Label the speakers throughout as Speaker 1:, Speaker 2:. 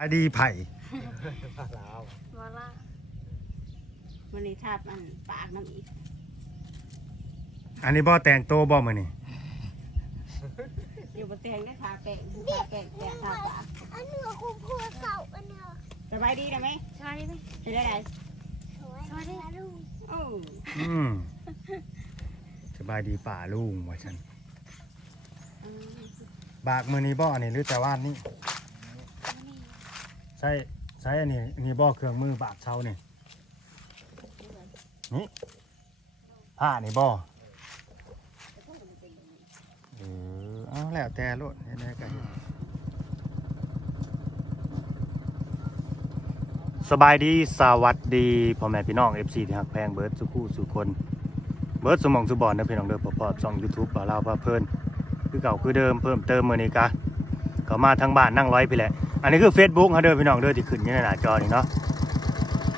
Speaker 1: อดีไผ่
Speaker 2: ลาว
Speaker 3: มาละ
Speaker 4: มันนี่ทาบมันปากน้ำอีก
Speaker 1: อันนี้บ่แต่งโตวบ่มื้อนี่
Speaker 4: อยู่บนเตียงได้ทาแป้งทาแป้งแป้งทาปาก
Speaker 3: อันนี้ก็คุณครูเก่าอันเนี้ย
Speaker 4: สบายดีนะไหม
Speaker 3: ใช่ไหม
Speaker 4: เห็นได้ไร
Speaker 3: สวยสวัสดีลุง
Speaker 4: โอ้
Speaker 1: อืมสบายดีป่าลุงว่าฉัน
Speaker 4: อืม
Speaker 1: บากมื้อนี้บ่อันนี้หรือแต่ว่านนี่ ใช้ใช้อันนี้อันนี้บ่เครื่องมือบากเช้านี่นี่ผ้านี่บ่เออเอาแล้วแต่โลดเฮ็ดไก็เฮ็ดสบายดีสวัสดีพ่อแม่พี่น้อง FC ที่ฮักแพงเบิร์ดสุคู่สุคนเบิร์ดสมองสุบอลนะพี่น้องเด้อพอพอช่อง YouTube บ่าลาวพาเพลินคือเก่าคือเดิมเพิ่มเติมเมื้อนี้กะก็มาทางบ้านนั่งร้อยพี่แหละ อันนี้คือ Facebook ฮาเด้อพี่น้องเด้อที่ขึ้นอยู่ในหน้าจอนี่เนาะ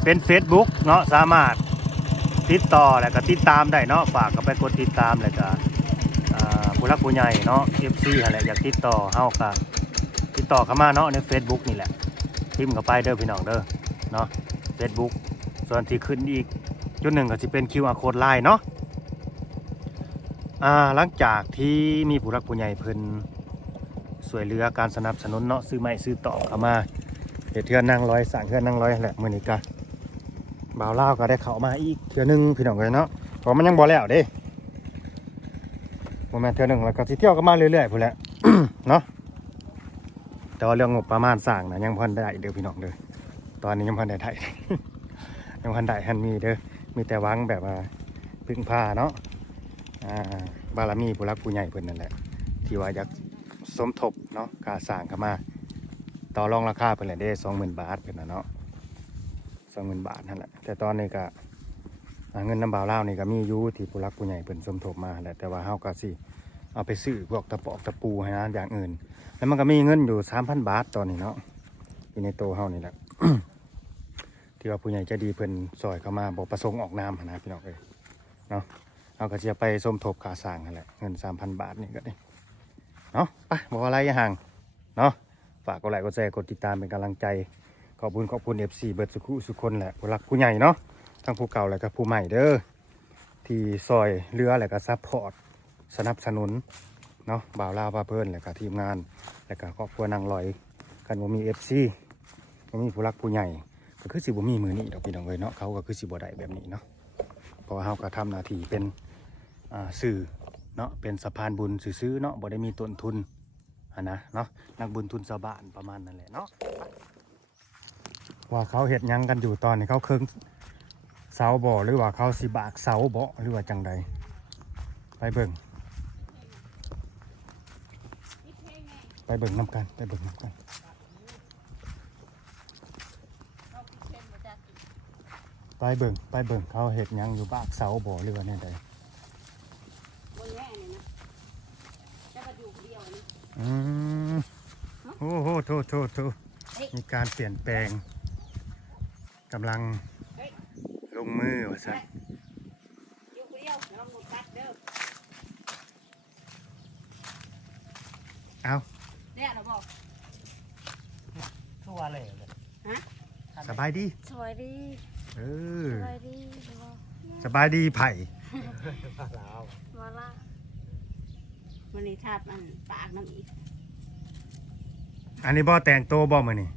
Speaker 1: เป็น Facebook เนาะสามารถติดต่อแล้วก็ติดตามได้เนาะฝากก็ไปกดติดตามแล้วก็อ่าผู้รักผู้ใหญ่เนาะ FC หั่นแหละอยากติดต่อเฮาก็ติดต่อเข้ามาเนาะใน Facebook นี่แหละพิมพ์เข้าไปเด้อพี่น้องเด้อเนาะ Facebook ส่วนที่ขึ้นอีกจุดหนึ่งก็จะเป็น QR code ไลน์เนาะอ่าหลังจากที่มีผู้รักผู้ใหญ่เพิ่น สวยเรือการสนับสนุนเนาะซื้อไม้ซื้อต่อเข้ามาเฮ็ดเทือนนั่งร้อยสั่งเทือนนั่งร้อยแหละมือนี้ก็บ่าวลาก็ได้เข้ามาอีกเทื่อนึงพี่น้องเอ้ยเนาะเพราะมันยังบ่แล้วเด้บ่แม่นเทื่อนึงแล้วก็สิเที่ยวกันมาเรื่อยๆพุ่นแหละเนาะแต่ว่าเรื่องงบประมาณสร้างนะยังบ่ทันได้เด้อพี่น้องเด้อตอนนี้ยังบ่ทันได้ได้ยังบ่ทันได้ทันมีเด้อมีแต่วังแบบว่าพึ่งพาเนาะบารมีผู้รักผู้ใหญ่เพิ่นนั่นแหละที่ว่าอยาก สมทบเนาะค่าสร้างเข้ามา ต่อรองราคาเพิ่นแหละเด้สองหมื่นบาทเพิ่นนะเนาะสองหมื่นบาทนั่นแหละแต่ตอนนี้ก็เงินน้ำบ่าวเล่านี่ก็มีอยู่ที่ผู้รักผู้ใหญ่เพิ่นสมทบมาแหละแต่ว่าเฮาก็สิเอาไปซื้อพวกตะปอกตะปูให้นะอย่างอื่น แล้วมันก็มีเงินอยู่สามพันบาทตอนนี้เนาะอยู่ในโตเฮานี่แหละที่ว่าผู้ใหญ่ใจดีเพิ่นซอยเข้ามาบอกประสงค์ออกนามนนะพี่น้องเอ้ยเนาะเราก็จะไปสมทบค่าสร้างนั่นแหละเงินสามพันบาทนี่ก็ได้ เนาะไปบอกอะไรอย่าห่างเนาะฝากกดไลค์กดแชร์กดติดตามเป็นกำลังใจ ขอบคุณขอบคุณเอฟซีเบิร์ดสุขุสุคนแหละผู้รักผู้ใหญ่เนาะทั้งผู้เก่าและก็ผู้ใหม่เด้อที่ซอยเรือและก็ซัพพอร์ตสนับสนุนเนาะบ่าวลาวพาเพิ่นและก็ทีมงาน และก็ครอบครัวนางลอยกันว่ามีเอฟซีว่ามีผู้รักผู้ใหญ่ ก็คือสิบ่มีมือนี้ดอกพี่น้องเลยเนาะเขาก็คือสิบ่ได้แบบนี้เนาะเพราะว่าเราก็ทำหน้าที่เป็นสื่อ เนาะเป็นสะพานบุญซื้อๆเนาะบ่ได้มีต้นทุนอะนะเนาะนักบุญทุนชาวบ้านประมาณนั้นแหละเนาะว่าเขาเห็ดยังกันอยู่ตอนนี้เขาเคิงเสาบ่อหรือว่าเขาสิบากเสาบ่อหรือว่าจังใดไปเบิ่งไปเบิ่งน้ำกันไปเบิ่งน้ำกันไปเบิ่งไปเบิ่งเขาเห็ดยังอยู่บากเสาบ่อหรือว่าเนี่ยใด
Speaker 4: บนแม่เนี่ยนะจะกระดูกเดียวนี่
Speaker 1: อืมโอ้โหโทษโทษโทษมีการเปลี่ยนแปลงกำลังลงมือว่าสัน
Speaker 4: อยู่เดียวเราหมดกัดเด้อ
Speaker 1: เอา
Speaker 4: เนี่ยเราบอก
Speaker 2: ทั่วเลยเลย
Speaker 1: สบายดี
Speaker 3: สวัสดี
Speaker 1: เอ
Speaker 3: ส
Speaker 1: อ
Speaker 3: วัสดี
Speaker 1: สบายดีไผ่
Speaker 2: ลาว
Speaker 3: มาละ
Speaker 4: มันนี่ทาบมันปากน้ำอีก
Speaker 1: อันนี้บ่แต่งโตวบ่มื้อนี่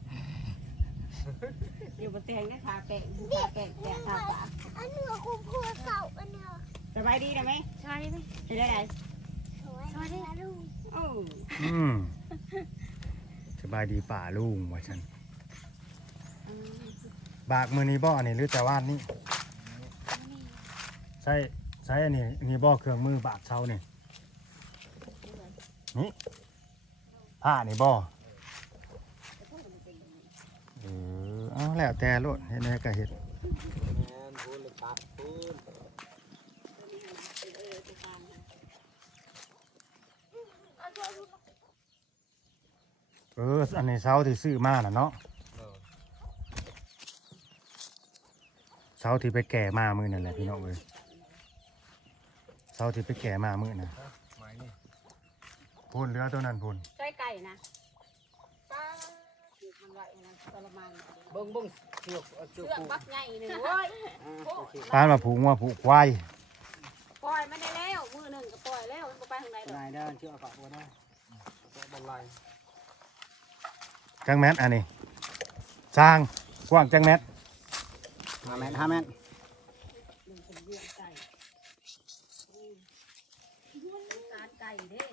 Speaker 4: อยู่บนเตียงได้ทาแป้งทาแป้งแป้งทาปาก
Speaker 3: อันนี้ก็คุณครูเก่าอันเนี้ย
Speaker 4: สบายดีนะไหม
Speaker 3: ใช่ไหม
Speaker 4: เห็นได้ไร
Speaker 3: สวัสดีลุง
Speaker 4: โอ้
Speaker 1: อืมสบายดีป่าลุงว่าฉัน
Speaker 4: อืม
Speaker 1: บากมื้อนี้บ่อันนี้หรือแต่ว่านนี่ใช้ใช้อันนี้อันนี้บ่เครื่องมือบากเช้านี่นี่ ผ้านี่บ่เออเอาแล้วแต่โลดเฮ็ดได้ก็เฮ็ด
Speaker 2: แมนพูนเลยปักพูน
Speaker 4: เออจะฟังนะ
Speaker 1: เออ อันนี้เสาที่ซื้อมาน่ะเนาะ
Speaker 2: เสา
Speaker 1: ที่ไปแก่มามือนั่นแหละพี่น้องเอ้ยเสาที่ไปแก่มามือน่ะ
Speaker 2: ไม้นี่
Speaker 1: พูนเรือตัวนั้นพูน
Speaker 4: ใช่ไก่นะ
Speaker 3: ตา
Speaker 4: อยู่ข้างไว้นะทรมาน
Speaker 2: เบิ้งเบิ้งเชือกเอาเชื
Speaker 4: เชื
Speaker 2: อก
Speaker 4: อก
Speaker 2: ผูก
Speaker 4: บักใหญ่หนึ่งเว้ย
Speaker 2: อ่า
Speaker 4: โอ้
Speaker 2: โอเค
Speaker 1: พานมาผูกงัวผูกควาย
Speaker 4: ปล่อยไม่ได้แล้วมือหนึ่งก็ปล่อยแล้วมันก็ไปทางไหนดอก
Speaker 2: นายได้เชือกเอากลับมาได้เชือกบนไหล่
Speaker 1: จังแมทอันนี้สร้างกว้างจังแมท
Speaker 2: ห้าแมนห้าแมน
Speaker 4: หนึ่งเป็นเรื่องไก่อืมเป็นการไก่เด้ขาแข็ง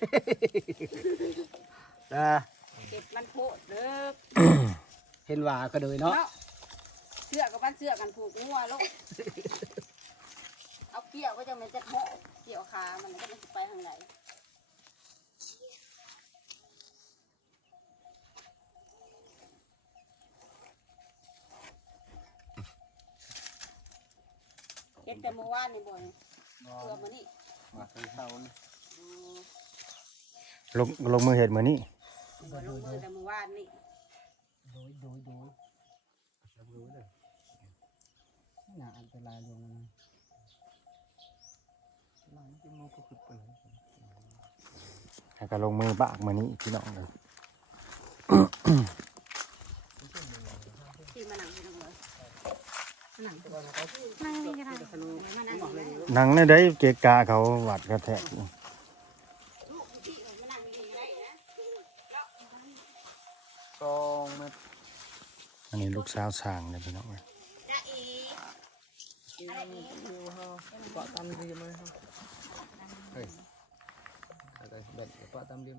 Speaker 4: มันสิขาด
Speaker 2: เด้อ
Speaker 4: เก็บมันโพดเด้อ
Speaker 2: เห็นว่าก็เลยเนาะ
Speaker 4: เนาะเชือกกับบ้านเชือกกันผูกงัวลูกเอาเกี่ยวก็จะมันจะเหาะเกี่ยวขามันก็มันสิไปทางไหนเก็บแต่เมื่อวานนี่บ่อยเพื่อมานี่
Speaker 2: มาถึงเสานี่
Speaker 4: อืม
Speaker 1: ลงลงมือเห็ดมือนี้
Speaker 4: บ่ลงมือแต่เมื่อวานนี่
Speaker 2: โดยโดยโดยรับรู้เลยน่าอันตรายลงนะหลังจะมองก็คือเปิด
Speaker 1: แล้วก็ลงมือบากมือนี้พี่น้องเลย
Speaker 4: ที่มานั่งที่ตรงเลยมานั่ง
Speaker 2: แต่ว่าเขาที่
Speaker 4: นั่งนี่ก็ได้
Speaker 2: ขนม
Speaker 4: มานั่ง
Speaker 2: บอกเลย
Speaker 4: นี่
Speaker 1: หนังในได้เกะกาเขาหวัดกระแทก
Speaker 4: ลูกพี่เอามานั่งนี่ก็ได้นะ
Speaker 2: สองเมตร
Speaker 1: อันนี้ลูกสาวสร้างเลยพี่น้องเลย
Speaker 4: จ้าอี
Speaker 2: อะไรนี่อยู่ฮะปะตามดีไหมฮะเฮ้ยอะไรเบ็ดปะตามดี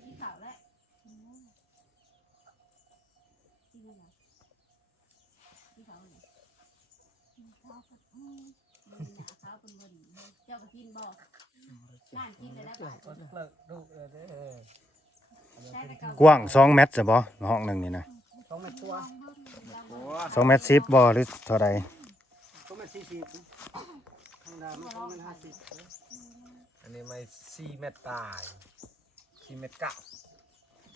Speaker 4: พี่ขาวแล้วพี่นี่นะพี่ขาวนี่พี่ขาวกับอืมนี่หนาขาวเป็นบดีเจ้าก็กินบ่น่านกินเลยแล้วบ่
Speaker 2: ก็เลิกดูเลยเด้อ
Speaker 4: ใช่แต่เก่าก
Speaker 1: ว้างสองเมตรจะบ่ห้องหนึ่งนี่นะ
Speaker 2: สองเมตรตัว
Speaker 1: สองเมตรสิบบ่หรือเท่าไร
Speaker 2: สองเมตรสี่สิบข้างหน้ามันสองเมตรห้าสิบ
Speaker 5: อันนี้ไม่สี่เมตรตายสี่เมตรเก้า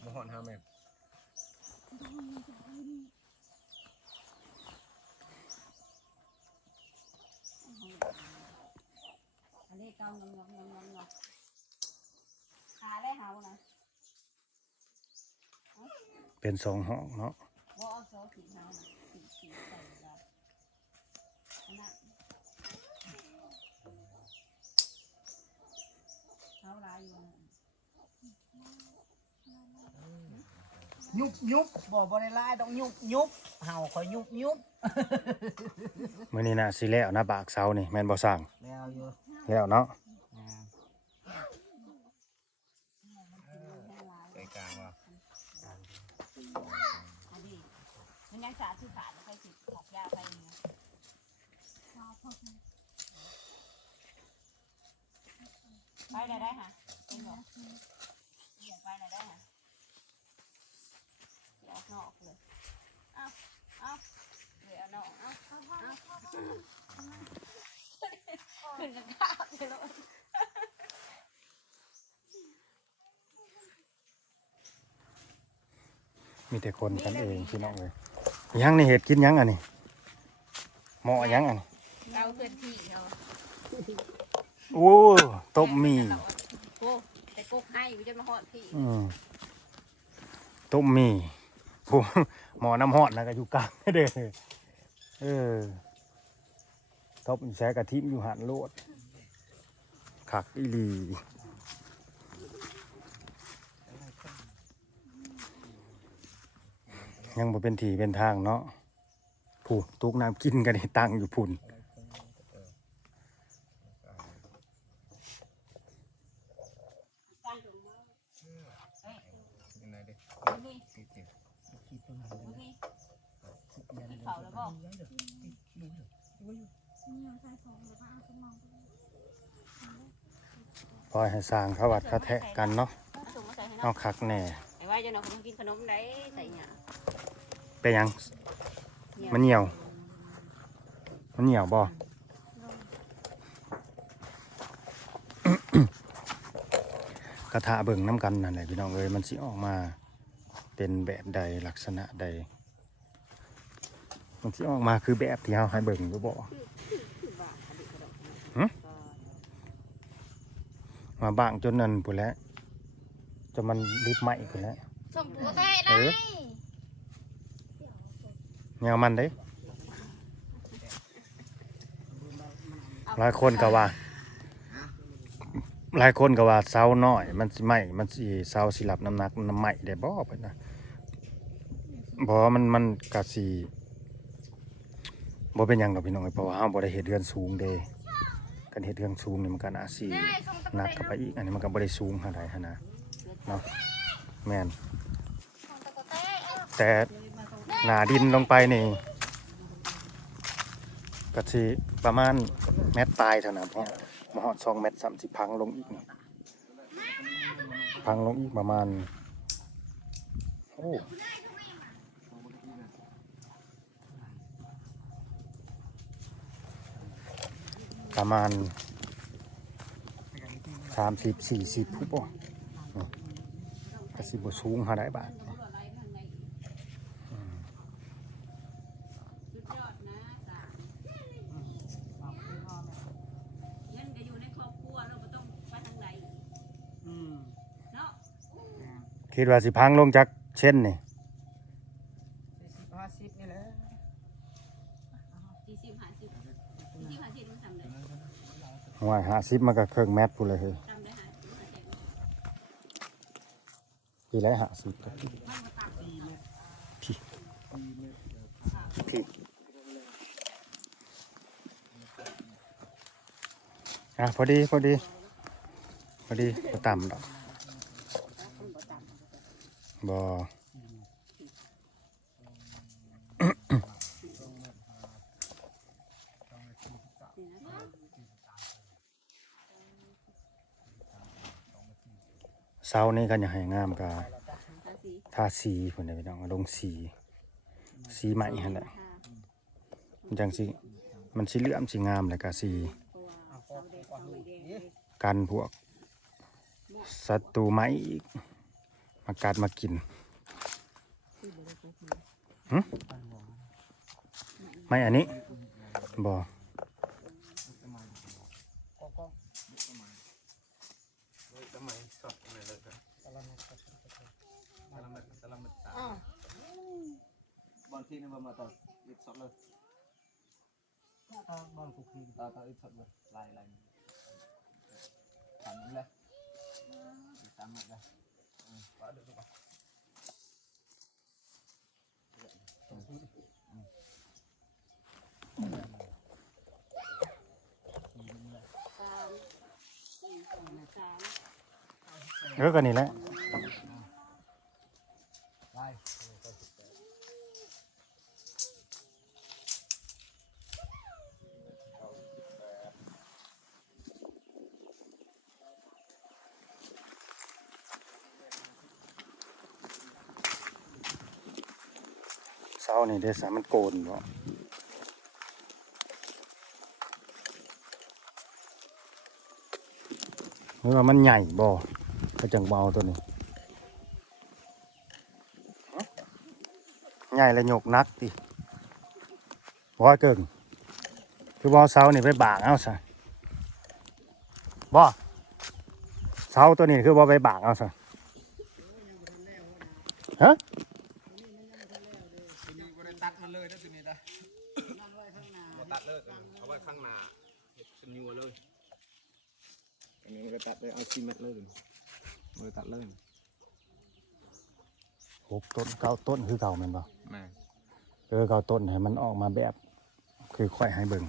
Speaker 5: โมหอนห้าเมตร
Speaker 4: อันนี้เก่างงงงงงงขาได้เฮานะ
Speaker 1: เป็นสองห้องเนาะ
Speaker 4: ว่าเอาโซ่สีเฮานะสีสีใส่ละอันนั้นเฮาลายอยู่
Speaker 2: ยุบยุบบ่บ่ไลายต้องยุบยุบเห่าคอยยุบยุบ
Speaker 1: มือนี้นะสิแล้วนะบากเสานี่แม่นบ่สร้าง
Speaker 2: แล้วอยู่
Speaker 1: แล้วเนาะ
Speaker 5: ใจกลางว่า
Speaker 4: อันนี้มั นยังสาดที่ขาดไปสิขอบยาไปเนี่ยไปได้ได้ฮะเองบอกเดี๋ยวไปได้ได้ฮะเดี๋ยวออกนอกเลยเอาเอาเดี๋ยวนอกเอาเอาเอาขึ้นกันข้าวเดี๋ยวเรา
Speaker 1: มีแต่คนกันเองพี่น้องเลย ยังนี่เห็ดกินยังอันนี้หม้อยังอันนี้
Speaker 4: เราเพื่อนที่เขา
Speaker 1: โอ้ต้มหมี
Speaker 4: โอ้แต่กุ๊กให้อยู่จนมาหอดพี่
Speaker 1: อืมต้มหมีผู้หมอน้ำหอดนะก็อยู่กลางเด้อเออทบใช้กะทิอยู่หันโลดขักอีหลี ยังบ่เป็นทีเป็นทางเนาะผู้ตุกน้ำกินกันในี่ตั้งอยู่พุ่น
Speaker 4: ฝอย
Speaker 5: ยั
Speaker 4: นซาแล้วบอก
Speaker 1: ปล่อยให้สร้างเขาวัดเขาแทะกันเนาะเอาคักแน่
Speaker 4: ไอ้ว่าจะนอนกินขนมได้ใส่หยา
Speaker 1: เป็นหยัง มันเหนียว มันเหนียวบ่กระทะเบิ่งน้ำกันนั่นแหละพี่น้องเอ้ยมันสิออกมาเป็นแบบใดลักษณะใด มันสิออกมาคือแบบที่เฮาให้เบิ่งหรือบ่
Speaker 4: คือบ้าอดีตกระดก
Speaker 1: หึมาบ้างจนนั่นพุ่นแหล้วจนมันริบไหม้พุ่นแหล้ว
Speaker 4: ชมพูได้
Speaker 1: เออ แนวมันเด้หลายคนก็ว่า หลายคนก็ว่าเสาน้อย มันสิไหม้มันสิเสาสิรับน้ำหนักน้ำไหม้ได้บ่เพิ่นนะบ่มันมันก็สิบ่เป็นหยังดอกพี่น้องเอ้ยเพราะว่าเฮาบ่ได้เฮ็ดเรือนสูงเด้การเฮ็ดเรือนสูงนี่มันก็น่าสิหนักเข้าไปอีกอันนี้มันก็บ่ได้สูงเท่าใดหันนะเนาะแม่นแต่ หนาดินลงไปนี่ก็สิประมาณเมตรปลายเท่านั้นเพราะมาหอดสองเมตรสามสิบพังลงอีกนี่พังลงอีกประมาณโอ้ประมาณสามสิบสี่สิบผู้ป่ะก็สิบสูงหาได้บาท
Speaker 4: คิ
Speaker 1: ดว่าสิพังลงจากเช่นนี่
Speaker 2: สี่สิบห้าสิบนี่แหละ
Speaker 4: สี่สิบห้าสิบสี่สิบห้าสิบมันทำได้
Speaker 1: ห่วยหาสิบมันก็เครื่องแมทพูนเลยเฮ้ย
Speaker 4: ทำได้ห้าสิบห้าสิบ
Speaker 1: ปีไรหาสิบครับ
Speaker 4: มันมาตัก
Speaker 1: พี่อะพอดีพอดีพอดีบ่ต่ำดอก บอเสานี่กันอยากให้งามกับ
Speaker 4: ภา
Speaker 1: ทาสีพุ่นน่ะพี่น้องลงสี สีใหม่หั่นแหละมันจังสิมันสิเหลื่อมสิงามแล้วก็สีกันพวกศัตรูไม้อีก มากัดมากินหึไม่อันนี้บอ
Speaker 5: ทำไมสดอะไรเลยครับสลัมสลัมสลัมสามบอลที่นี่มาต่ออีกสดเลย
Speaker 2: ถ้าบ้านคุกคี
Speaker 5: ต่อต่ออีกสดเลยลายลายสามเลยสามเลยว่าดูก่อน
Speaker 4: สามสี่สามสาม
Speaker 1: เออ กันนี่แหละ
Speaker 5: ลาย
Speaker 1: เสา นี่เด้สามันโกนบ่หรือว่ามันใหญ่บ่ก็จังเบาตัวนี้ ใหญ่และยกนักติบ่เกิงคือบ่เอาเสานี่ไปบางเอาซะบ่เสาตัวนี้คือบ่ไปบางเอาซะฮะ
Speaker 5: ทีนี้ก็ได้ตัดมันเลยนะทีนี้นะตัดเลยเอาไว้ข้างหน้า สนิวเลยอันนี้ก็ตัดเลยเอาซีเมนต์เลยมือตัดเลย
Speaker 1: หกต้นเก้าต้นคือเก่าแมันบ่
Speaker 5: แม่
Speaker 1: เออเก้าต้นให้มันออกมาแบบ คือค่อยให้เบิ่ง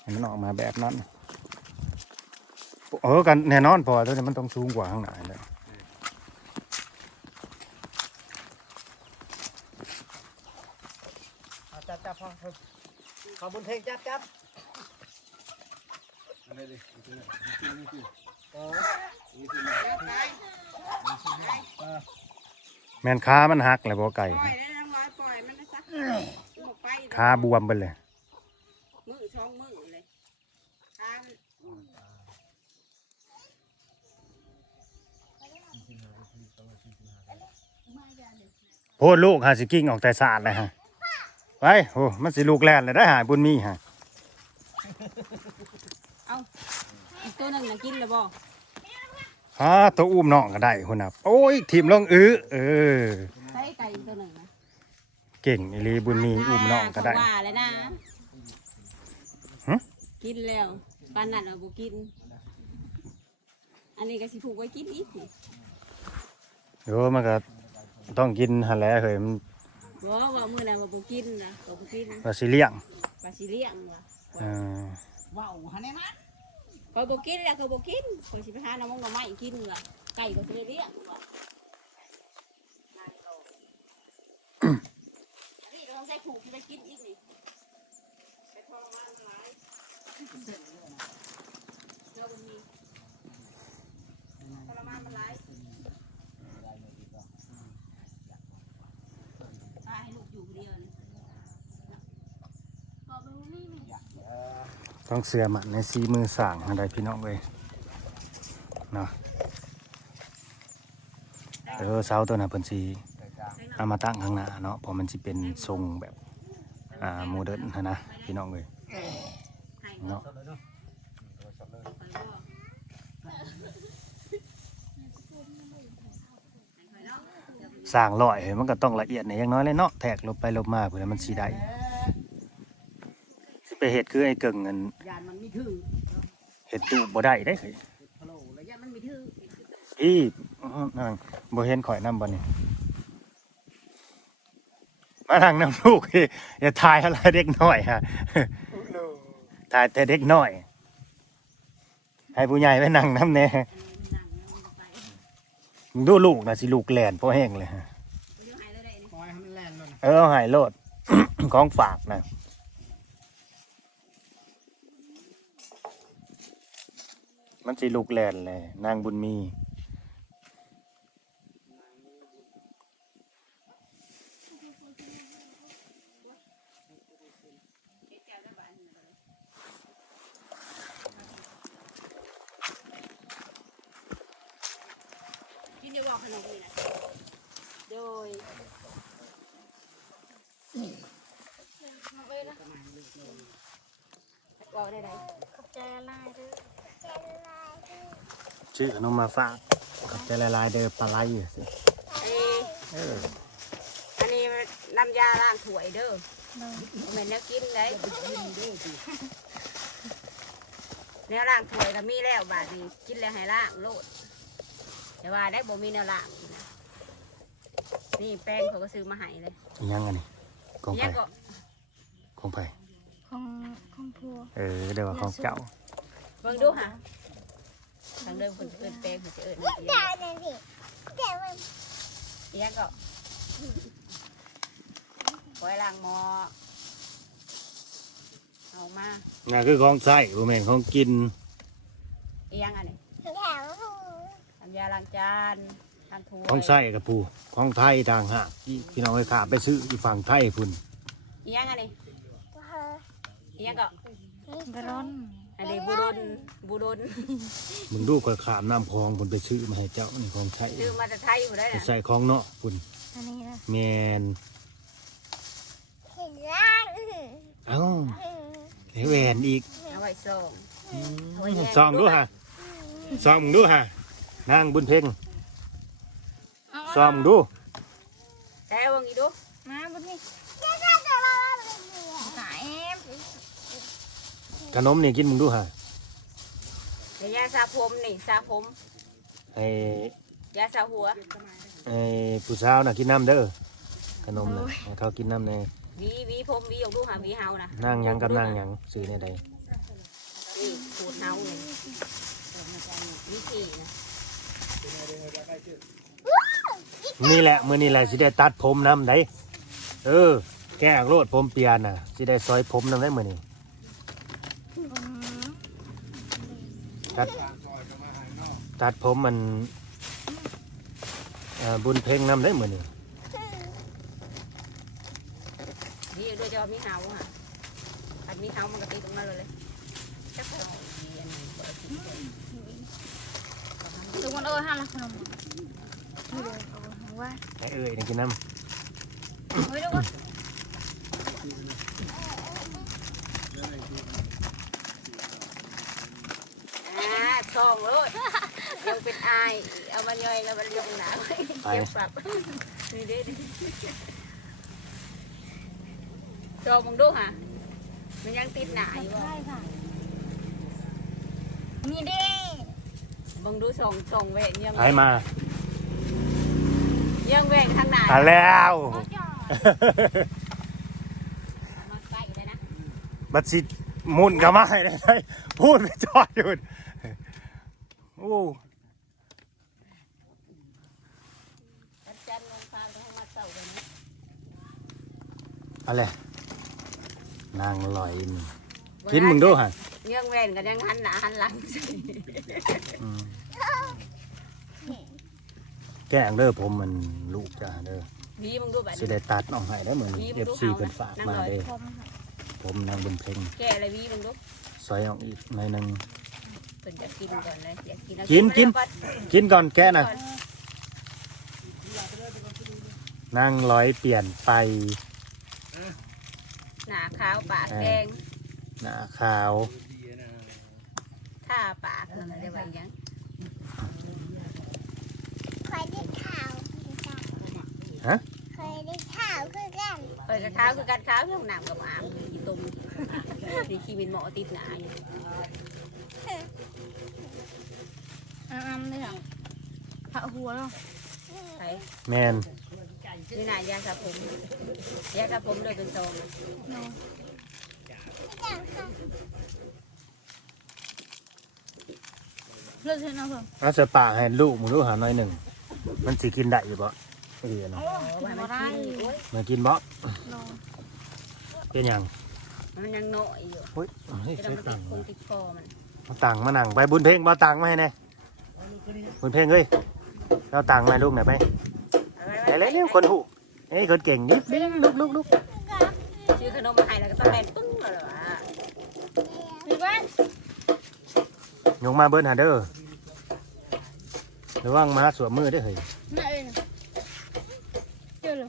Speaker 1: ให้มันออกมาแบบนั้นเออกันแน่นอนเพอตัวนี้มันต้องสูงกว่าข้างหน้าเลย
Speaker 2: เอาจับจับพอ ขอบนเพลงจับจับ
Speaker 5: อันนี้ดินี่คือนี่คือ
Speaker 2: เออ
Speaker 5: นี่คือ
Speaker 1: แม่นขามันหักเลยบ่ไก่
Speaker 4: ปล่อยได้ทั้งร้อยปล่อยมันนะจ๊ะบอกไป
Speaker 1: ขาบวมไปเลย
Speaker 4: มือช่องมือเลยขามัน
Speaker 1: โพดลูกหาสิกิ้งออกแต่สะอาดเลยฮะ ไปโอ้มันสิลูกแล่นเลยได้หาบุญมีฮะ
Speaker 4: อีกตัวแล้วบ่
Speaker 1: ฮาตัวอุ้มน้องก็ได้คนน่ะโอ้ยทีมลงอื้อเออ
Speaker 4: ใส่ไก่ตัวหนึ่งนะ
Speaker 1: เก่งอีหลีบุญมีอุ้มน้องก็ได้
Speaker 4: เขาว่าเลยนะ
Speaker 1: หึ
Speaker 4: กินแล้วปานนั้นเอาบ่กิน อันนี้ก็สิผูกไว้กินอีกสิ
Speaker 1: เดี๋ยวมันก็ต้องกินหันแหล้วเฮ้ยมัน
Speaker 4: บ่ว่ามื้อนั้นว่าบ่กินนะก็บ่กิน
Speaker 1: ว่าสิเลี้ยง
Speaker 4: ปลาสิเลี้ยงว่ะ
Speaker 1: เออ
Speaker 2: ว้าวฮันนี่นะ
Speaker 4: ก็บ่กินแล้วก็บ่กินก็สิไปหาน้ำมันก็ไม่กินว่ะไก่ก็สิได้เลี้ยงว่ะอันนี้เราต้องใส่ผูกสิได้กินอีกนี่ไปทรมานมันหลายเจ้าบ่มีทรมานมันหลายตายให้ลูกอยู่คนเดียวนี่
Speaker 3: บอกมันนี่นี่
Speaker 1: ต้องเสือมันในสีมือสั่งอะไรพี่น้องเลยเนาะเออเสาตัวน่ะเพิ่นสิเอามาตั้งข้างหน้าเนาะเพราะมันสิเป็นทรงแบบอ่าโมเดิร์นหั้นะพี่น้องเลยเนาะ
Speaker 4: ไปบ่
Speaker 1: สร้างลอยมันก็ต้องละเอียดในอย่างน้อยเลยเนาะแทกลบไปลบมาเพื่อมันสีได้ ไปเห็ดคือไอ้เกิ่งเงิน
Speaker 2: ยานมันไม่ถือ
Speaker 1: เห็ดตู้บ่ได้ได้เคย
Speaker 2: พะโล้แล้วยานมันไม่ถือ
Speaker 1: อีอื้อนั่งบ่เห็นข่อยนำบ่นี่มาทางน้ำลูกอีอย่าถ่ายอะไรเด็กน้อยฮะถ่ายแต่เด็กน้อย ให้ผู้ใหญ่ไปนั่งน้ำแน่มึงดูลูกนะสิลูกแลนเพราะแห้งเลยฮะ
Speaker 2: ปล่อยให้มันแล่นเลย
Speaker 1: เออเอาใหายโลดของฝากนะ มันสิลูกแลนเลยนางบุญมี
Speaker 4: กินจะบอกขนมนี่นะโดยบอกได้ไหน
Speaker 3: ขอบใจลายด้วยใจลายด้วย
Speaker 1: ชื่อขนมมาฝากขอบใจละลายๆเด้อปลาไหลสิ
Speaker 4: อันนี้
Speaker 1: เออ
Speaker 4: อันนี้น้ำยาล้างถ้วยเด้อเหม็นแนวกินได้แนวล้างถ้วยก็มีแล้วบาดนี้กินแล้วให้ล้างโลดแต่ว่าได้บ่มีแนวล้างอีกนะนี่แป้งเขาก็ซื้อมาให้เลย
Speaker 1: อิหยังอันนี้ของ
Speaker 4: เนี่
Speaker 1: ไผ่
Speaker 4: ยก็
Speaker 1: ของไผ่
Speaker 3: ของของพัว
Speaker 1: เออเดี๋ยวว่าของเจ้า
Speaker 4: เบิ่งดูค่ะทางเดิมคนจะเอิ้นแป้งคนจะเอิ้นอียัง
Speaker 3: เนี่ยสิแต่มัน
Speaker 4: อีหยังก็ไว้ล้างหม้อเอามา
Speaker 1: น่ะคือของใส่บ่แม่นของกิน
Speaker 4: เอียงอันนี้
Speaker 3: แถวหู
Speaker 4: น้ำยาล้างจานล้างถ้วย
Speaker 1: ของใส่กับปูของไทยต่างหากอีพี่น้องไปขาไปซื้ออยู่ฝั่งไทยพุ่น
Speaker 4: เอียงอันนี้
Speaker 3: เอี
Speaker 4: ยงก็
Speaker 3: บรอน
Speaker 4: อันนี้บูดนบูดน
Speaker 1: มึงดูก่อยขามน้ำคลองพุ่นไปซื้อมาให้เจ้านี่ของใช้
Speaker 4: ซื้อมาจากไทยอยู่ได้
Speaker 1: ไป
Speaker 4: น่ะ
Speaker 1: ใส่ของเนาะพุ่น
Speaker 3: อันนี้นะ
Speaker 1: แมน
Speaker 3: เห็นล่างอื้อ
Speaker 1: เอ้าไอ้แหวนอีก
Speaker 4: เอาไว้ส่ง
Speaker 1: ซองดูฮะซองมึงดูฮะนางบุญเพ่งซองมึงดู
Speaker 4: แต่ว่างี้ดู
Speaker 3: มาบุญนี่เจ้าจะจะมาหาเอ็ม
Speaker 1: ขนมนี่กินมึงดูฮะ
Speaker 4: เดี๋ยวยาสระผมนี่สระผม
Speaker 1: ไอ้
Speaker 4: ยาสระหัว
Speaker 1: ไอ้ผู้สาวน่ะกินน้ำเด้อขนมน่ะให้เขากินน้ำใน
Speaker 4: หวีหวีผมหวีออกดูหาหวีเฮานะ
Speaker 1: นั่งหยังกับนั่งหยังซื้อในใด
Speaker 4: นี่ขูดเฮาเลยวิธีนะ
Speaker 1: นี่แหละมื้อนี้แหละสิได้ตัดผมน้ำได้เออแก้โรดผมเปียนน่ะสิได้ซอยผมน้ำได้มื้อนี้ ตัดตัดผมมันเอ่อบุญเพ่งน้ำได้มื้อนี้
Speaker 4: หวีด้วยจะว่ามีเฮาค่ะอันมีเฮามันก็ติดตรงนั้นเลยจักเอาหวีอันนี้บ่ได้ติดเลย
Speaker 3: ทุกคนเออห้าละขนมไม่ได้เอาไว้
Speaker 1: ให้เอ้ยนี่กินน้
Speaker 3: เฮ้ยทุกคน
Speaker 4: อ่า โซซองเลยยังเป็นอายเอามาย่อยแล้วมันยงหนาเก็บปรับนี่เด้ดิโจมึงดูฮะมันยังติดหนาอยู่บ่
Speaker 3: ใช่ค่ะนี่ดิ
Speaker 4: มึงดูส่องส่องแหวนยัง
Speaker 1: หายมา
Speaker 4: ยังแหวนข้างหน้า
Speaker 1: อะแล้ว
Speaker 3: ก็จอด
Speaker 4: มาใกล้เลยนะ
Speaker 1: บัดสิหมุนก็มาให้ได้พูดไปจอดอยู่โอ้
Speaker 4: วันจันทร์วันพฤหัสต้องมาเสาร์กันนะ
Speaker 1: อะไรนางลอยนี่กินมึงดูฮะ
Speaker 4: ยังแหวนกันยังหันหน้าหันหลังสิ
Speaker 1: อืมแจ้งเด้อผมมันลูกจ้าเด้อ
Speaker 4: วีมึงดูแบบ
Speaker 1: สิได้ตัดออกให้ได้อเหมือน
Speaker 4: วี
Speaker 1: เอ
Speaker 4: มึง
Speaker 1: ฟ
Speaker 4: ดู
Speaker 1: ซี
Speaker 4: เขา
Speaker 1: เป็นฝากมาเด้อ
Speaker 3: พรมค่ะ
Speaker 1: ผมนางบุญเพ็ง
Speaker 4: แกอะไรวีมึงดู
Speaker 1: ซอยออกอีกหน่อยหนึง
Speaker 4: เป็นจะกินก่อนเลยอยากกินเอา
Speaker 1: กิน กิน
Speaker 4: ก่อ
Speaker 1: กินก่อนแกนะ
Speaker 4: ก่อน
Speaker 1: นางลอยเปลี่ยนไป
Speaker 4: หนาขาวปากแดง
Speaker 1: หน้าขาว
Speaker 4: ท่าปากนั่นอะไรแบบยัง
Speaker 3: เคยได้ข่าวคือกัน
Speaker 1: ฮะ
Speaker 3: เคยได้ข่าวคือกัน
Speaker 4: เปิดกระขาวคือการขาวเรื่องหนามกับหมามอีตุ่มดีขี้บินหมอติดหนาอยู่
Speaker 3: อ้ำเลยเหรอพระหัวเหรอ
Speaker 4: ไป
Speaker 1: แมน
Speaker 4: นี่นายยาสระผมยาสระผมเลยเป็นซอง
Speaker 3: เลิกเถอะนะเพื่อน
Speaker 1: เอาใส่ปากให้ลูกมึงดูหาหน่อยหนึ่ง มันสิกินได้อยู่บ่เออเนาะ
Speaker 4: โอ้ยมันกินโอ้ย
Speaker 1: มากินบ่
Speaker 3: โน
Speaker 1: เป็นหยัง
Speaker 4: มันยังน้อยอยู่
Speaker 1: เฮ้ยเฮ้ย
Speaker 4: จะต้อ
Speaker 1: ใส่
Speaker 4: งมา
Speaker 1: ตั
Speaker 4: ติ
Speaker 1: ง
Speaker 4: ด
Speaker 1: ค์
Speaker 4: คนติดคอมัน
Speaker 1: เอาตังค์มานั่งไปบุญเพ่งมาตังค์มาให้แน่บุญเพ่งเอ้ยเอาตังค์มาให้ลูกหน่อยไปไปเลยเนี่ยคนหูเอ้ยคนเก่งนิดนึงลุกลุกลุก
Speaker 4: ซื้อขนมมาให้แล้วก็ต้องแผ่นปึ้งเลยเหรอวะ
Speaker 3: มีบ้าน
Speaker 1: ยงมาเบิ้ลหาเด้อระวังมาสวมมือได้อเฮ้ย
Speaker 3: น่าเอ็นเจอเลย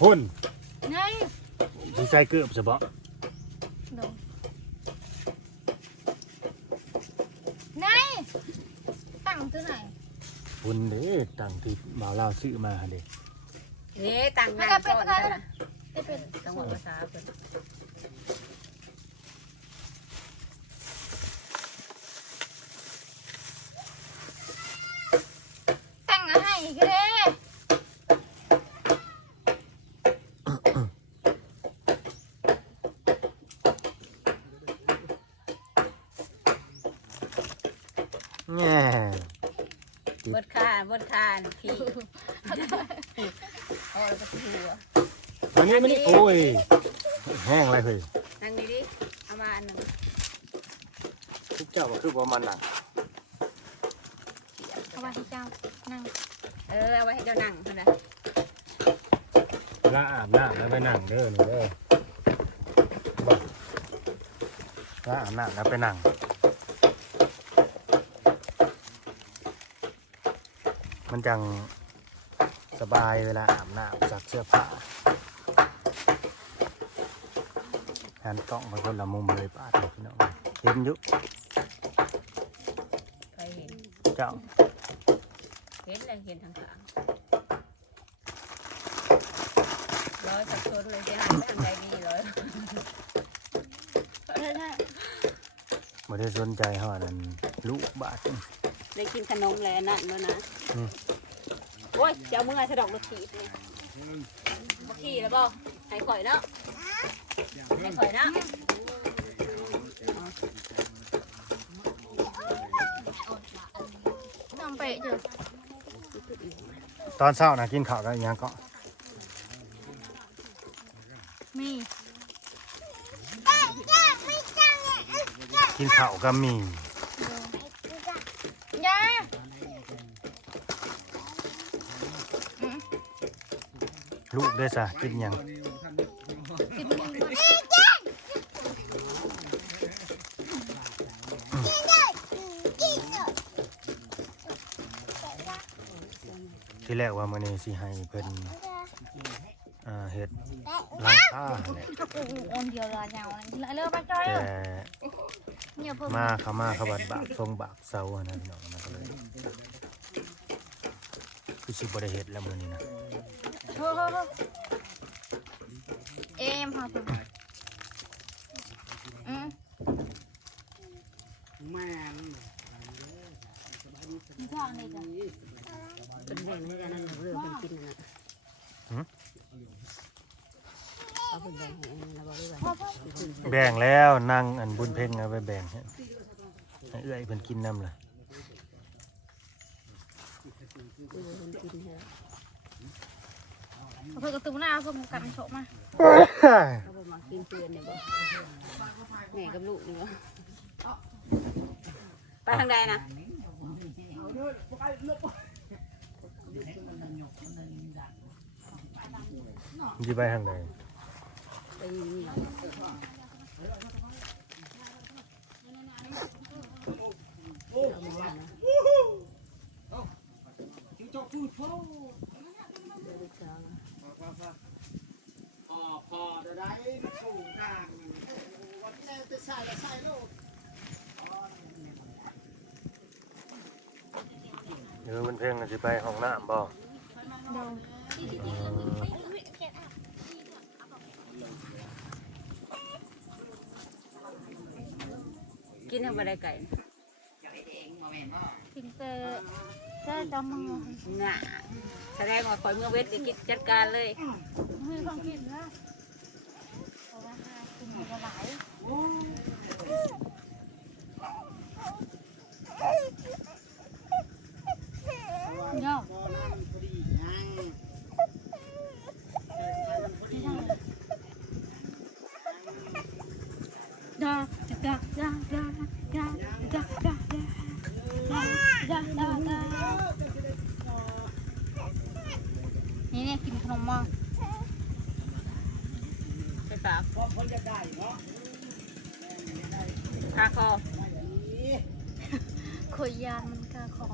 Speaker 1: พุ่น
Speaker 3: ไง
Speaker 1: สิใส่เกือบซะบ่
Speaker 3: โดนไง ซื้อไหน
Speaker 1: คุณเด้อตังที่บ่าวลาวซื้อมาเด้
Speaker 4: เอ๊ะตังค์นั่งก่อนกันะ
Speaker 3: เป็นเป็น
Speaker 4: จังหวะภาษาเป็น
Speaker 3: ตั้งให้อีกเลย
Speaker 1: แง่
Speaker 4: เบิดค่าเบิดค่าพี่เอาแล้วก็ถือ
Speaker 1: อันนี้มันนี่โอ้ย แห้งเลยเฮ้ย
Speaker 4: นั่งนี่ดิเอามาอันหนึ่ง
Speaker 1: ทุกเจ้าก็คือประมาณน่ะ
Speaker 3: เอาไว้ให้เจ้านั่ง
Speaker 4: เออเอาไว้ให้เจ้านั่งเท่านั้น
Speaker 1: เวลาอาบน้ำแล้วไปนั่งเด้อหนูเด้อบ่เวลาอาบน้ำแล้วไปนั่ง มันจังสบายเวลาอาบน้ำซักเสื้อผ้าแทนกล้องไปคนละมุมเลยป้าดพี่น้องเห็นอยู่
Speaker 4: ใครเห็น
Speaker 1: เจ้า
Speaker 4: เห็นเลยเห็นทางขางร้อยสักชนเลยจะหันไปทางใดดีร้อย
Speaker 3: ใช่ใช่
Speaker 1: ไม่ได้สนใจห่อนั้นลูกบาท
Speaker 4: ได้กินขนมแล้วนั่นเมื่อนะ
Speaker 1: อืม
Speaker 4: โอ้ยเจ้ามือสะดอกรถขี่นี่มาขี่แล้วบ่ให้ข่อยเนาะให้ข่อยเนาะ
Speaker 3: น้องเปะอยู่
Speaker 1: ตอนเช้านะกินข้าวกันยังก็
Speaker 3: มี
Speaker 1: กินข้าวก็มี ลูกได้ซะกินหยัง
Speaker 3: กินมี
Speaker 1: ที่แรกว่ามื้อนี้สิให้เพิ่นอ่าเฮ็ดหลังคาแหละ
Speaker 3: อนเดียวรอยาวเลิกไปจ้อย
Speaker 1: แต่
Speaker 3: เนี่ยเพิ่ม
Speaker 1: มาเขามาเขาบัดบากทรงบากเซาอะนะพี่น้องนะก็เลยคือสิบ่ได้เฮ็ดแล้วมื้อนี้นะ
Speaker 3: โทษโทษโทษเอ็มพอตัวอืม
Speaker 6: มีทางนี่จ้ะ
Speaker 4: เป็นแบ่งให้กันนั่นเรื่องเป็นกินนั่นน่ะเอาเป็นแบ่งให้อันนั้นแล้วบอกด้วยว่า
Speaker 1: แบ่งแล้วนั่งอันบุญเพ่งเอาไปแบ่งให้ให้เอื้อยเพิ่นกินนำล่ะ
Speaker 4: คือเป็นกินให้
Speaker 3: เพิ่งกระตุ้นหน้าเพิ่งกันโฉมา
Speaker 4: เขาบอกมากินเพื่อนเนี่ยบ่แม่กับลูกนี่บ่ไปทางใดนะ
Speaker 1: สิไปทางใด
Speaker 4: ไปนี่
Speaker 2: พอพอจะ ได้สูงทางวันนี้จะใส่จะใส่ลูก
Speaker 1: เออบุญเพ่งน่ะสิไปห้องน้ำบ่
Speaker 4: กินทางบันไดไก่
Speaker 3: กินเตอเตอดำมือ
Speaker 4: น่ะแสดงว่าคอยเมื่อเวทก็กินจัดการเลย
Speaker 3: มีความคิดนะ ย่
Speaker 2: อนี่
Speaker 3: เนี่ยกินขนมมาก
Speaker 4: ไปปาก
Speaker 2: พอจะได้เนาะ
Speaker 4: คาคอ
Speaker 3: ขอยยานมันกาขอ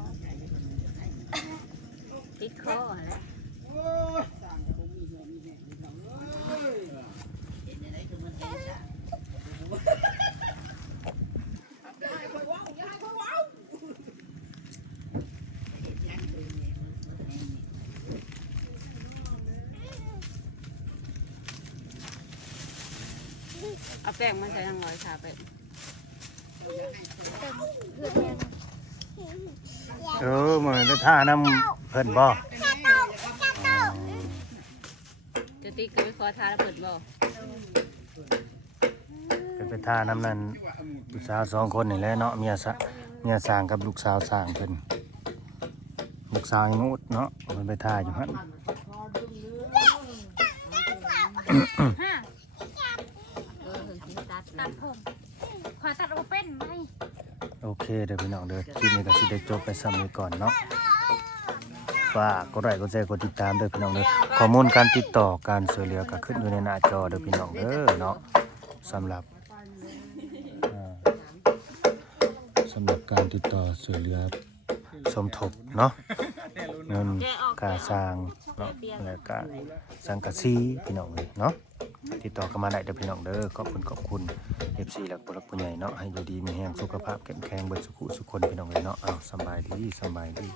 Speaker 4: ติดคออะไร
Speaker 2: โอ้ยสั่งกระบุมีเหือมีแหงมีหนังเอ้ย
Speaker 4: เอาแป้งมันใส่ทางลอยขาไป
Speaker 3: เพื่อนยัง
Speaker 1: เออมื้อไป ท่าน้ำเพิ่นบ่
Speaker 4: จะติ๊กก็ไปขอทานแล้วเปิดบ่
Speaker 1: เป็นไปท่าน้ำนั้นลูกสาวสองคนนี่แหละเนาะเมียสะเมียสร้างกับลูกสาวสร้างเพิ่นลูกสาวยังอุดเนาะเพิ่นไปท่าอยู่หั่น
Speaker 3: ห้า
Speaker 4: เออถึงตัด
Speaker 3: ตัดผมขอตัดโอเป็นไหม
Speaker 1: โอเคเดี๋ยวพี่น้องเด้อคลิปนี้ก็สิได้จบไปซ้ำนี้ก่อนเนาะ ฝากกดไลค์กดแชร์กดติดตามเด้อพี่น้องเด้อข้อมูลการติดต่อการช่วยเหลือก็ขึ้นอยู่ในหน้าจอเด้อพี่น้องเด้อเนาะสำหรับอ่าสำหรับการติดต่อช่วยเหลือสมทบเนาะเงินค่าสร้างเนาะแล้วก็สังกะสีพี่น้องเลยเนาะติดต่อเข้ามาได้เด้อพี่น้องเด้อขอบคุณขอบคุณ FC และผู้หลักผู้ใหญ่เนาะให้อยู่ดีมีแรงสุขภาพแข็งแรงเบิดสุขุสุขคนพี่น้องเลยเนาะอ้าวสำบายดีสำบายดี